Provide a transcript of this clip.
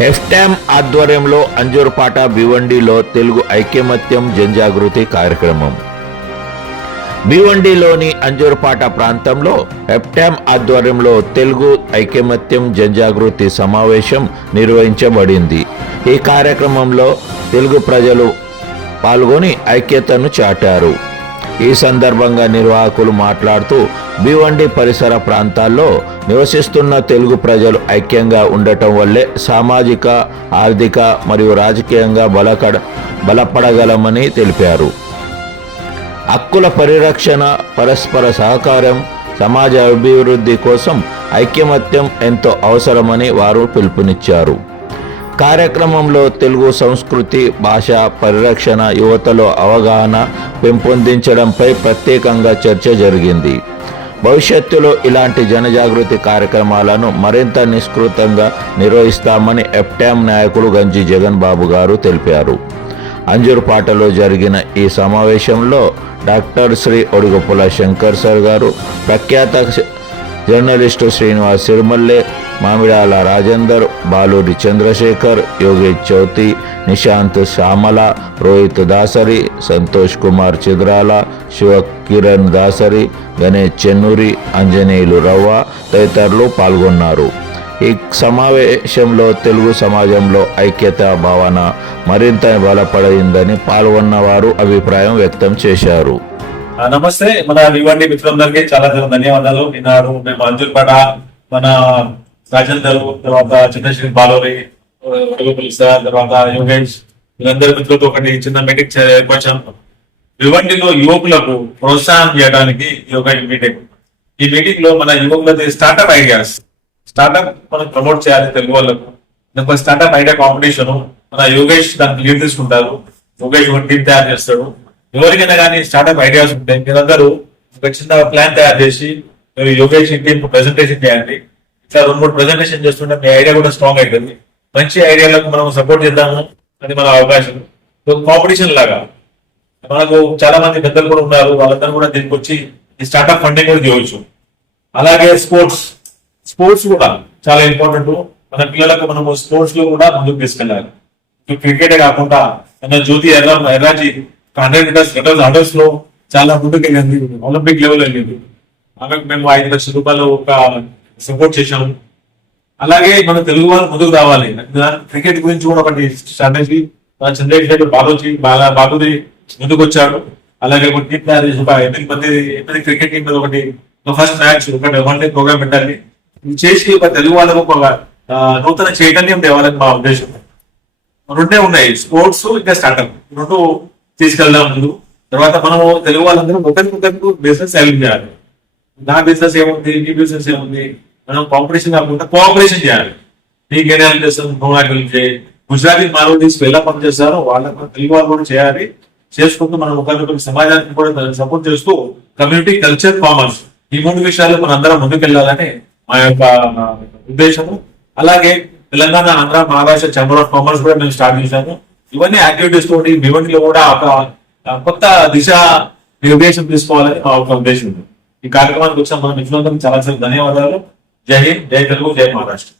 ఎఫ్టామ్ ఆధ్వర్యంలో అంజూర్పాట భివండిలో తెలుగు ఐక్యమత్యం జనజాగృతి కార్యక్రమం. భివండిలోని అంజూర్పాట ప్రాంతంలో ఎఫ్టామ్ ఆధ్వర్యంలో తెలుగు ఐక్యమత్యం జనజాగృతి సమావేశం నిర్వహించబడింది. ఈ కార్యక్రమంలో తెలుగు ప్రజలు పాల్గొని ఐక్యతను చాటారు. ఈ సందర్భంగా నిర్వాహకులు మాట్లాడుతూ భివండి పరిసర ప్రాంతాల్లో నివసిస్తున్న తెలుగు ప్రజలు ఐక్యంగా ఉండటం వల్లే సామాజిక ఆర్థిక మరియు రాజకీయంగా బలకడ బలపడగలమని తెలిపారు. హక్కుల పరిరక్షణ పరస్పర సహకారం సమాజ అభివృద్ధి కోసం ఐక్యమత్యం ఎంతో అవసరమని వారు పిలుపునిచ్చారు. కార్యక్రమంలో తెలుగు సంస్కృతి భాష పరిరక్షణ యువతలో అవగాహన పెంపొందించడంపై ప్రత్యేకంగా చర్చ జరిగింది. భవిష్యత్తులో ఇలాంటి జనజాగృతి కార్యక్రమాలను మరింత నిష్కృతంగా నిర్వహిస్తామని ఎఫ్టామ్ నాయకుడు గంజి జగన్ బాబు గారు తెలిపారు. అంజూర్పాటలో జరిగిన ఈ సమావేశంలో డాక్టర్ శ్రీ ఒడుగుపుల శంకర్ సార్ గారు ప్రఖ్యాత జర్నలిస్టు శ్రీనివాస్ సిరిమల్లె మామిడాల రాజేందర్ బాలూరి చంద్రశేఖర్ యోగేష్ చౌతి నిశాంత్ శ్యామల రోహిత్ దాసరి సంతోష్ కుమార్ చిద్రాల శివ కిరణ్ దాసరి గణేష్ చెన్నూరి ఆంజనేయులు రవ్వ తదితరులు పాల్గొన్నారు. ఈ సమావేశంలో తెలుగు సమాజంలో ఐక్యత భావన మరింత బలపడిందని పాల్గొన్నవారు అభిప్రాయం వ్యక్తం చేశారు. నమస్తే. మన ఇవ్వండి మిత్రులందరికీ చాలా చాలా ధన్యవాదాలు. ఈనాడు మేము అంజుల్పడ మన రాజేందర్ తర్వాత చంద్రశేఖర్ బాలోరి సార్ తర్వాత యోగేష్ వీళ్ళందరి మిత్రులతో ఒకటి చిన్న మీటింగ్ చే- వివండిలో యువకులకు ప్రోత్సాహం చేయడానికి ఈ ఒక మీటింగ్. ఈ మీటింగ్లో మన యువకులది స్టార్ట్అప్ ఐడియాస్ స్టార్ట్అప్ మనం ప్రమోట్ చేయాలి తెలుగు వాళ్ళకు. ఒక స్టార్ట్అప్ ఐడియా కాంపిటీషన్ మన యోగేష్ దానికి లీడ్ తీసుకుంటారు. యోగేష్ ఒక టీం తయారు చేస్తాడు. ఎవరికైనా కానీ స్టార్ట్అప్ ఐడియాస్ ఉంటాయి. మీరందరూ ఒక చిన్న ప్లాన్ తయారు చేసి మీరు యోగేష్ టీం ప్రెజెంటేషన్ చేయండి. ఇట్లా రెండు మూడు ప్రెజెంటేషన్ చేస్తుంటే మీ ఐడియా కూడా స్ట్రాంగ్ అవుతుంది మంచి ఐడియాలకు మనం సపోర్ట్ చేద్దాము అది మన అవకాశం. కాంపిటీషన్ లాగా. మనకు చాలా మంది పెద్దలు కూడా ఉన్నారు. వాళ్ళందరూ కూడా దీనికి వచ్చి ఈ స్టార్ట్అప్ ఫండింగ్ కూడా చేయవచ్చు. అలాగే స్పోర్ట్స్ స్పోర్ట్స్ కూడా చాలా ఇంపార్టెంట్ మన పిల్లలకు మనము స్పోర్ట్స్లో కూడా ముందుకు తీసుకెళ్ళాలి. క్రికెటే కాకుండా మన జ్యోతి ఎర్ర ఎర్రాజీ హండ్రెడ్ మీటర్స్ మీటర్స్ హండ్రెడ్స్లో చాలా ముందుకు వెళ్ళింది ఒలింపిక్ లెవెల్ వెళ్ళింది. ఆమెకు మేము ఐదు లక్షల రూపాయలు ఒక సపోర్ట్ చేశాము. అలాగే మన తెలుగు వాళ్ళు ముందుకు రావాలి. క్రికెట్ గురించి కూడా ఒకటి స్ట్రాటజీ మన చంద్రశేఖర్ బాలోచి బాగా బాబుది ముందుకు వచ్చాడు అలాగే ఒక టీమ్ తయారు చేసి ఎనిమిది మంది ఎనిమిది క్రికెట్ టీం మీద ఒకటి ఫస్ట్ మ్యాచ్ ఒకటి వన్ డే ప్రోగ్రామ్ పెట్టాలి. చేసి ఒక తెలుగు వాళ్ళకు ఒక నూతన చైతన్యం తేవాలని మా ఉద్దేశం. రెండే ఉన్నాయి స్పోర్ట్స్ ఇంకా స్టార్టప్ రెండు తీసుకెళ్దాం ముందు. తర్వాత మనము తెలుగు వాళ్ళందరూ ఒకరికొకరికి బిజినెస్ హెల్ప్ చేయాలి. నా బిజినెస్ ఏముంది? నీ బిజినెస్ ఏముంది? మనం కాంపిటీషన్ కాకుండా కోఆపరేషన్ చేయాలి. నీకు ఏం హెల్ప్ చేస్తాం? నువ్వు చేయి. గుజరాతీ మానవులు ఎలా పనిచేస్తారో వాళ్ళ తెలుగు వాళ్ళు కూడా చేయాలి. చేసుకుంటూ మనం ఒకరికొకరి సమాజానికి కూడా సపోర్ట్ చేస్తూ కమ్యూనిటీ కల్చర్ కామర్స్ ఈ మూడు విషయాలు మనం అందరం ముందుకెళ్ళాలని మా యొక్క ఉద్దేశము. అలాగే Telangana Andhra Maharashtra chamber of commerce కూడా మేము స్టార్ట్ చేశాము. ఇవన్నీ యాక్టివిటీస్ తోటి భివండిలో కూడా ఒక కొత్త దిశ నిర్దేశం తీసుకోవాలని మా ఒక ఉద్దేశం ఉంది. ఈ కార్యక్రమానికి వచ్చిన మన మిత్రులందరికీ చాలా చాలా ధన్యవాదాలు. జై హింద్ జై తెలుగు జై మహారాష్ట్ర.